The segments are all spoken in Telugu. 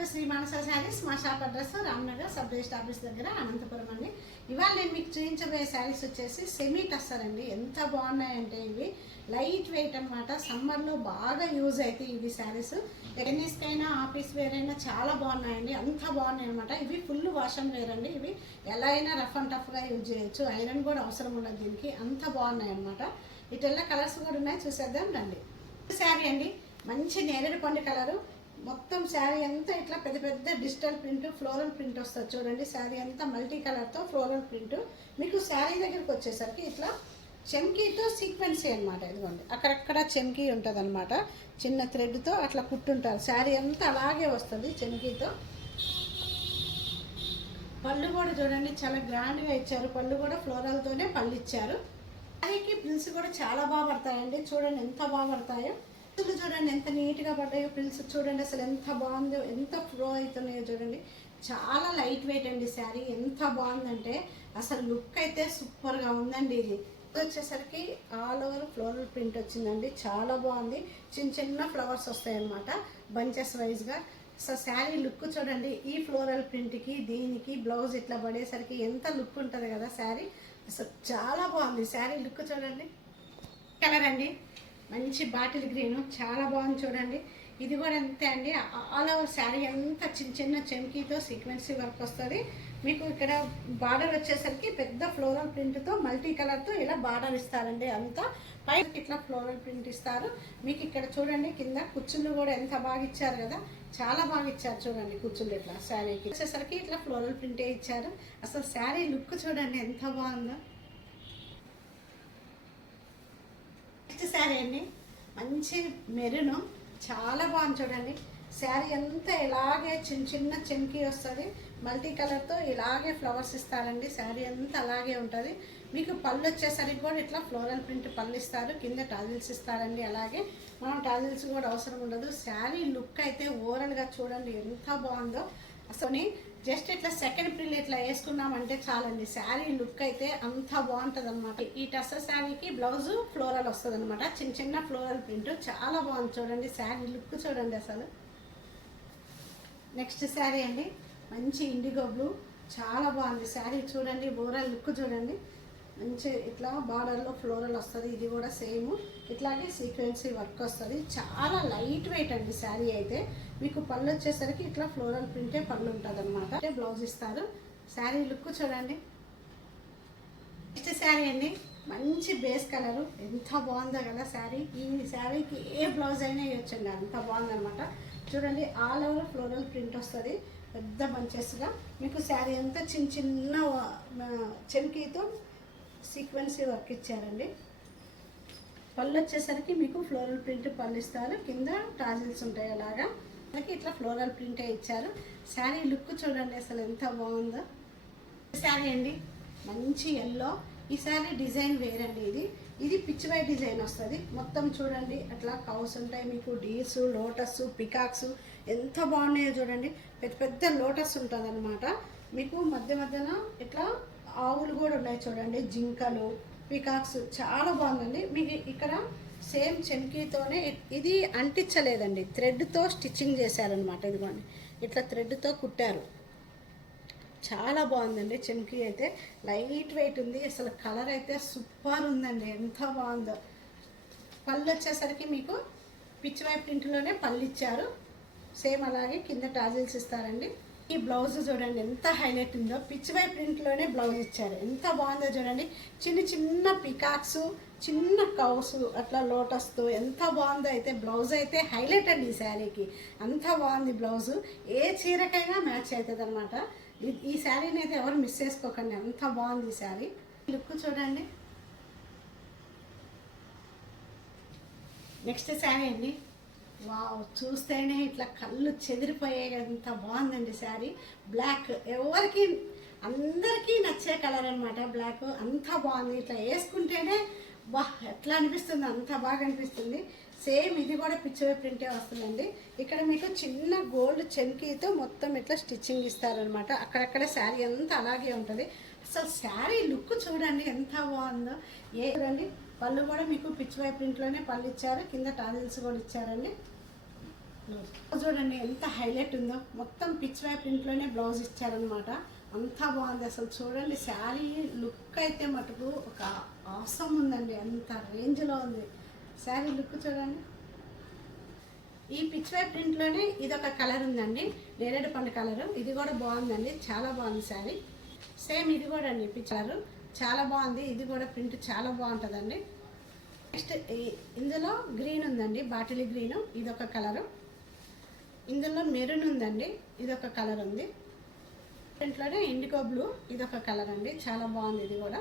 టు శ్రీ మానస శారీస్. మా shop address Ramnagar sub register office దగ్గర అనంతపురం అండి. ఇవాళ నేను మీకు చూపించబోయే శారీస్ వచ్చేసి సెమీ టస్సర్ అండి. ఎంత బాగున్నాయంటే ఇవి లైట్ వెయిట్ అనమాట. సమ్మర్లో బాగా యూజ్ అవుతాయి ఇవి శారీస్. టెన్నిస్కైనా ఆఫీస్ వేర్ అయినా చాలా బాగున్నాయండి. అంత బాగున్నాయి అనమాట. ఇవి ఫుల్ వాషన్ వేర్ అండి. ఇవి ఎలా అయినా రఫ్ అండ్ టఫ్గా యూజ్ చేయొచ్చు. ఐరన్ కూడా అవసరం ఉండదు దీనికి. అంత బాగున్నాయి అనమాట. ఇటెల్లా కలర్స్ కూడా ఉన్నాయి, చూసేద్దాం రండి. శారీ అండి, మంచి నేరేడు పండు కలరు. మొత్తం శారీ అంతా ఇట్లా పెద్ద పెద్ద డిజిటల్ ప్రింట్, ఫ్లోరల్ ప్రింట్ వస్తుంది చూడండి. శారీ అంతా మల్టీ కలర్తో ఫ్లోరల్ ప్రింట్. మీకు శారీ దగ్గరికి వచ్చేసరికి ఇట్లా చెమ్కీతో సీక్వెన్సీ అనమాట. ఇదిగోండి, అక్కడక్కడ చెమ్కీ ఉంటుంది అనమాట. చిన్న థ్రెడ్తో అట్లా కుట్టుంటారు. శారీ అంతా అలాగే వస్తుంది చెమ్కీతో. పళ్ళు కూడా చూడండి చాలా గ్రాండ్గా ఇచ్చారు. పళ్ళు కూడా ఫ్లోరల్తోనే పళ్ళు ఇచ్చారు. శారీకి ప్రిల్స్ కూడా చాలా బాగా పడతాయండి. చూడండి ఎంత బాగా పడతాయో. చూడండి ఎంత నీట్గా పడ్డాయో ప్రిల్స్. చూడండి అసలు ఎంత బాగుందో, ఎంత ఫ్లో అవుతున్నాయో చూడండి. చాలా లైట్ వెయిట్ అండి శారీ. ఎంత బాగుందంటే అసలు లుక్ అయితే సూపర్గా ఉందండి. ఇది వచ్చేసరికి ఆల్ ఓవర్ ఫ్లోరల్ ప్రింట్ వచ్చిందండి. చాలా బాగుంది. చిన్న చిన్న ఫ్లవర్స్ వస్తాయి అన్నమాట, బంచెస్ వైజ్గా. సో శారీ లుక్ చూడండి. ఈ ఫ్లోరల్ ప్రింట్కి దీనికి బ్లౌజ్ ఇట్లా పడేసరికి ఎంత లుక్ ఉంటుంది కదా శారీ. అసలు చాలా బాగుంది శారీ లుక్ చూడండి. కలర్ అండి మంచి బాటిల్ గ్రీన్, చాలా బాగుంది చూడండి. ఇది కూడా అంతే అండి. ఆల్ ఓవర్ శారీ అంతా చిన్న చిన్న చెమ్కీతో సీక్వెన్సీ వర్క్ వస్తుంది. మీకు ఇక్కడ బార్డర్ వచ్చేసరికి పెద్ద ఫ్లోరల్ ప్రింట్తో మల్టీ కలర్తో ఇలా బార్డర్ ఇస్తారండి. అంతా పైకి ఇట్లా ఫ్లోరల్ ప్రింట్ ఇస్తారు. మీకు ఇక్కడ చూడండి కింద కుచ్చుళ్ళు కూడా ఎంత బాగా ఇచ్చారు కదా, చాలా బాగా ఇచ్చారు చూడండి. కుచ్చుళ్ళు ఇట్లా శారీకి వచ్చేసరికి ఇట్లా ఫ్లోరల్ ప్రింటే ఇచ్చారు. అసలు శారీ లుక్ చూడండి ఎంత బాగుందో. నెక్స్ట్ శారీ అండి, మంచి మెరూన్, చాలా బాగుంది చూడండి. శారీ అంతా ఇలాగే చిన్న చిన్న చెమ్కీ వస్తుంది. మల్టీ కలర్తో ఇలాగే ఫ్లవర్స్ ఇస్తారండి. శారీ అంతా అలాగే ఉంటుంది. మీకు పళ్ళు వచ్చేసరికి కూడా ఇట్లా ఫ్లోరల్ ప్రింట్ పళ్ళు ఇస్తారు. కింద టాజిల్స్ ఇస్తారండి. అలాగే మనం టాజిల్స్ కూడా అవసరం ఉండదు. శారీ లుక్ అయితే ఓవరాల్గా చూడండి ఎంత బాగుందో. అసలు జస్ట్ ఇట్లా సెకండ్ ప్రిల్ ఇట్లా వేసుకున్నామంటే చాలండి. శారీ లుక్ అయితే అంత బాగుంటుంది అనమాట. ఈ టస్సర్ శారీకి బ్లౌజ్ ఫ్లోరల్ వస్తుంది అనమాట. చిన్న చిన్న ఫ్లోరల్ ప్రింట్ చాలా బాగుంది చూడండి. శారీ లుక్ చూడండి అసలు. నెక్స్ట్ శారీ అండి, మంచి ఇండిగో బ్లూ, చాలా బాగుంది శారీ చూడండి. ఓవరాల్ లుక్ చూడండి. మంచి ఇట్లా బార్డర్లో ఫ్లోరల్ వస్తుంది. ఇది కూడా సేమ్ ఇట్లాగే సీక్వెన్సీ వర్క్ వస్తుంది. చాలా లైట్ వెయిట్ అండి శారీ అయితే. మీకు పళ్ళు వచ్చేసరికి ఇట్లా ఫ్లోరల్ ప్రింటే పళ్ళు ఉంటుంది అనమాట. బ్లౌజ్ ఇస్తారు. శారీ లుక్ చూడండి. నెక్స్ట్ శారీ అండి, మంచి బేస్ కలరు, ఎంత బాగుందో కదా శారీ. ఈ శారీకి ఏ బ్లౌజ్ అయినా ఇవ్వచ్చండి, అంత బాగుందనమాట. చూడండి ఆల్ ఓవర్ ఫ్లోరల్ ప్రింట్ వస్తుంది పెద్ద బంచెస్గా. మీకు శారీ అంతా చిన్న చిన్న చెమ్కీతో సీక్వెన్సీ వర్క్ ఇచ్చారండి. పళ్ళు వచ్చేసరికి మీకు ఫ్లోరల్ ప్రింట్ పళ్ళు ఇస్తారు. కింద టాజిల్స్ ఉంటాయి అలాగా. మనకి ఇట్లా ఫ్లోరల్ ప్రింటే ఇచ్చారు. శారీ లుక్ చూడండి అసలు ఎంత బాగుందో. శారీ అండి, మంచి ఎల్లో. ఈ శారీ డిజైన్ వేరండి. ఇది పిచ్ వై డిజైన్ వస్తుంది. మొత్తం చూడండి అట్లా కౌస్ ఉంటాయి. మీకు డీర్స్, లోటస్, పికాక్స్ ఎంత బాగున్నాయో చూడండి. పెద్ద పెద్ద లోటస్ ఉంటుంది అనమాట. మీకు మధ్య మధ్యన ఇట్లా ఆవులు కూడా ఉన్నాయి చూడండి, జింకలు, పికాక్స్, చాలా బాగుందండి. మీకు ఇక్కడ సేమ్ చెమ్కీతోనే ఇది అంటించలేదండి, థ్రెడ్తో స్టిచ్చింగ్ చేశారనమాట. ఇదిగోండి ఇట్లా థ్రెడ్తో కుట్టారు. చాలా బాగుందండి. చెమ్కీ అయితే లైట్ వెయిట్ ఉంది. అసలు కలర్ అయితే సూపర్ ఉందండి, ఎంత బాగుందో. పళ్ళు వచ్చేసరికి మీకు పిచ్ వై ప్రింట్లోనే పళ్ళు ఇచ్చారు. సేమ్ అలాగే కింద టాజిల్స్ ఇస్తారండి. ఈ బ్లౌజ్ చూడండి ఎంత హైలైట్ ఉందో. పిచ్ వై ప్రింట్లోనే బ్లౌజ్ ఇచ్చారు. ఎంత బాగుందో చూడండి. చిన్న చిన్న పికాక్స్, చిన్న కౌస్, అట్లా లోటస్తో ఎంత బాగుందో. అయితే బ్లౌజ్ అయితే హైలైట్ అండి ఈ శారీకి. అంత బాగుంది బ్లౌజు. ఏ చీరకైనా మ్యాచ్ అవుతుంది అనమాట. ఈ శారీని అయితే ఎవరు మిస్ చేసుకోకండి, అంత బాగుంది ఈ శారీ. లుక్ చూడండి. నెక్స్ట్ శారీ అండి, వావ్, చూస్తేనే ఇట్లా కళ్ళు చెదిరిపోయాయి, అంత బాగుందండి శారీ. బ్లాక్ ఎవరికి అందరికీ నచ్చే కలర్ అనమాట. బ్లాక్ అంత బాగుంది. ఇట్లా వేసుకుంటేనే వా ఎట్లా అనిపిస్తుంది, అంత బాగా అనిపిస్తుంది. సేమ్ ఇది కూడా పిక్చర్ ప్రింటే వస్తుందండి. ఇక్కడ మీకు చిన్న గోల్డ్ చెమ్కీతో మొత్తం ఇట్లా స్టిచ్చింగ్ ఇస్తారనమాట. అక్కడక్కడ శారీ అంతా అలాగే ఉంటుంది. అసలు శారీ లుక్ చూడండి ఎంత బాగుందో. చూడండి పళ్ళు కూడా మీకు పిచ్ వై ప్రింట్లోనే పళ్ళు ఇచ్చారు. కింద టాజిల్స్ కూడా ఇచ్చారండి. బ్లౌజ్ చూడండి ఎంత హైలైట్ ఉందో, మొత్తం పిచ్ వై ప్రింట్లోనే బ్లౌజ్ ఇచ్చారనమాట. అంతా బాగుంది అసలు. చూడండి శారీ లుక్ అయితే మటుకు ఒక అవసరం ఉందండి, అంత రేంజ్లో ఉంది శారీ లుక్. చూడండి ఈ పిచ్ వై ప్రింట్లోనే ఇదొక కలర్ ఉందండి, నేరేడు పండు కలరు. ఇది కూడా బాగుందండి, చాలా బాగుంది శారీ. సేమ్ ఇది కూడా అండి పిచ్ కలరు, చాలా బాగుంది. ఇది కూడా ప్రింట్ చాలా బాగుంటుందండి. నెక్స్ట్ ఇందులో గ్రీన్ ఉందండి, బాటిల్ గ్రీను, ఇదొక కలరు. ఇందులో మెరూన్ ఉందండి, ఇదొక కలర్ ఉంది. ప్రింట్లోనే ఇండిగో బ్లూ, ఇదొక కలర్ అండి, చాలా బాగుంది ఇది కూడా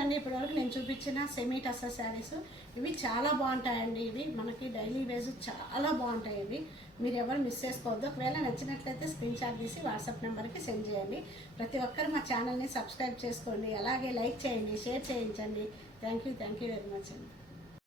అండి. ఇప్పటివరకు నేను చూపించిన సెమీ టస్సా శారీస్ ఇవి చాలా బాగుంటాయండి. ఇవి మనకి డైలీ వేజ్ చాలా బాగుంటాయి. ఇవి మీరు ఎవరు మిస్ చేసుకోవద్దు. ఒకవేళ నచ్చినట్లయితే స్క్రీన్ షాట్ తీసి వాట్సాప్ నెంబర్కి సెండ్ చేయండి. ప్రతి ఒక్కరు మా ఛానల్ని సబ్స్క్రైబ్ చేసుకోండి, అలాగే లైక్ చేయండి, షేర్ చేయించండి. థ్యాంక్ యూ వెరీ మచ్ అండి.